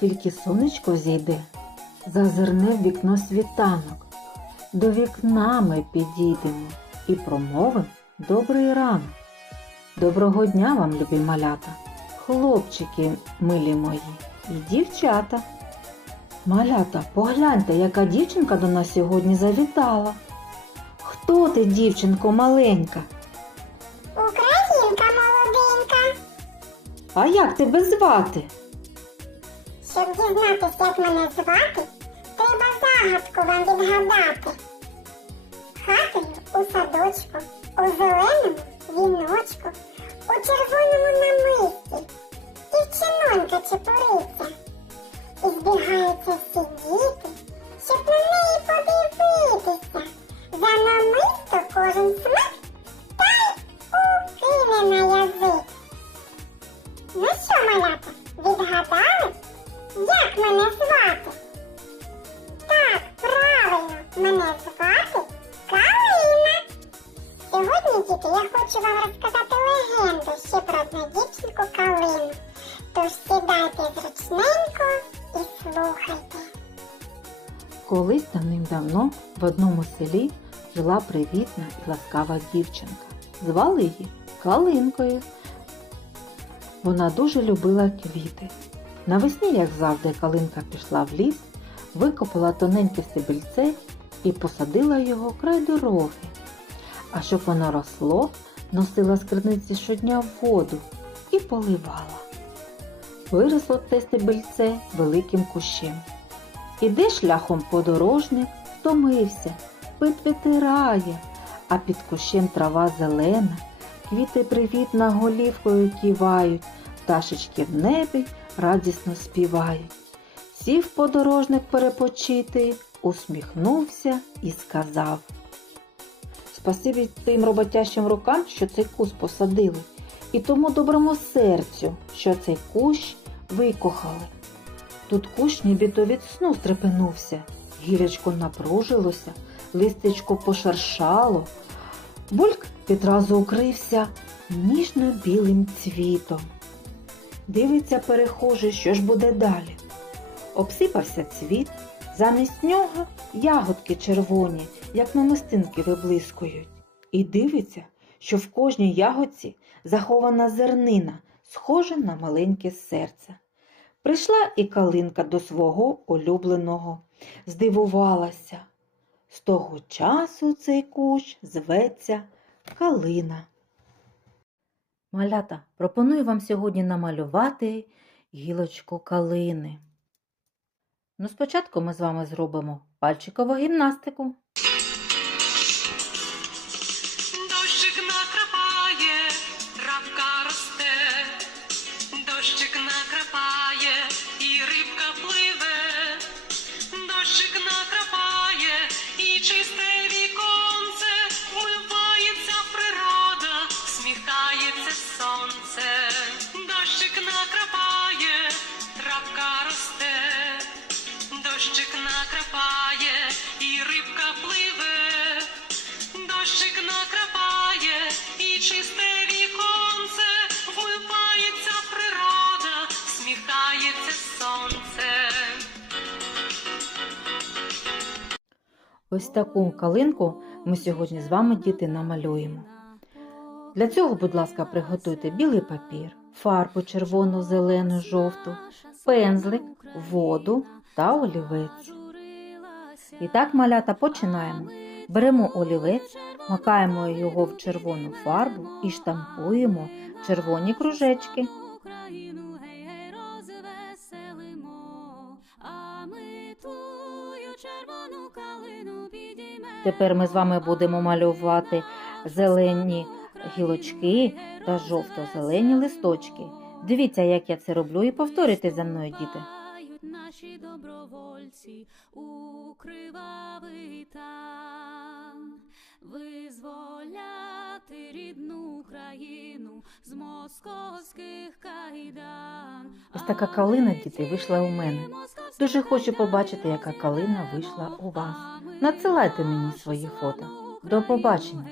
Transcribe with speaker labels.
Speaker 1: тільки сонечко зійде, зазирне в вікно світанок. До вікна ми підійдемо і промовимо добрий ранок. Доброго дня вам, любі малята, хлопчики милі мої і дівчата. Малята, погляньте, яка дівчинка до нас сьогодні завітала. Хто ти, дівчинко маленька?
Speaker 2: Українка молоденька.
Speaker 1: А як тебе звати?
Speaker 2: Щоб дізнатися, як мене звати, треба загадку вам відгадати. Хатою у садочку, у зеленому віночку, у червоному намисті. Дівчинонька чепуриться. І збігаються всі діти, щоб на неї подивитися. За намисто кожен смак дівчинку Калину. Тож сідайте зручненько і слухайте.
Speaker 1: Колись давним-давно в одному селі жила привітна і ласкава дівчинка. Звали її Калинкою. Вона дуже любила квіти. Навесні, як завжди, Калинка пішла в ліс, викопала тоненьке стебельце і посадила його край дороги. А щоб воно росло, носила з криниці щодня воду і поливала. Виросло те стебельце великим кущем. Іде шляхом подорожник, втомився, пит витирає, а під кущем трава зелена, квіти привітно голівкою кивають, пташечки в небі радісно співають. Сів подорожник перепочити, усміхнувся і сказав. Спасибі тим роботящим рукам, що цей кущ посадили, і тому доброму серцю, що цей кущ викохали. Тут кущ нібито від сну стрепенувся, гілячко напружилося, листечко пошершало, бульк відразу укрився ніжно-білим цвітом. Дивиться перехожий, що ж буде далі. Обсипався цвіт, замість нього ягодки червоні, як намистинки виблискують. І дивиться, що в кожній ягодці захована зернина, схожа на маленьке серце. Прийшла і калинка до свого улюбленого, здивувалася. З того часу цей кущ зветься калина. Малята, пропоную вам сьогодні намалювати гілочку калини. Ну, спочатку ми з вами зробимо пальчикову гімнастику.
Speaker 3: Дощик накрапає, і рибка пливе. Дощик накрапає і чисте віконце, вмивається природа, сміхається сонце.
Speaker 1: Ось таку калинку ми сьогодні з вами, діти, намалюємо. Для цього, будь ласка, приготуйте білий папір, фарбу червону, зелену, жовту, пензлик, воду та олівець. І так, малята, починаємо. Беремо олівець, макаємо його в червону фарбу і штампуємо червоні кружечки. Тепер ми з вами будемо малювати зелені гілочки та жовто-зелені листочки. Дивіться, як я це роблю, і повторюйте за мною, діти.
Speaker 4: Наші добровольці у кривавий тан, визволяти рідну країну з московських кайдан.
Speaker 1: Ось така калина, діти, вийшла у мене. Дуже хочу побачити, яка калина вийшла у вас. Надсилайте мені свої фото. До побачення!